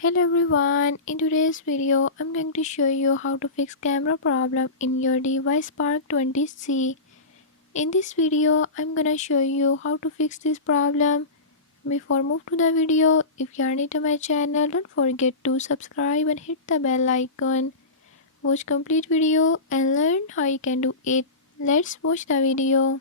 Hello everyone, in today's video I'm going to show you how to fix camera problem in your device Spark 20C. In this video I'm gonna show you how to fix this problem. Before move to the video, if you are new to my channel, don't forget to subscribe and hit the bell icon. Watch complete video and learn how you can do it. Let's watch the video.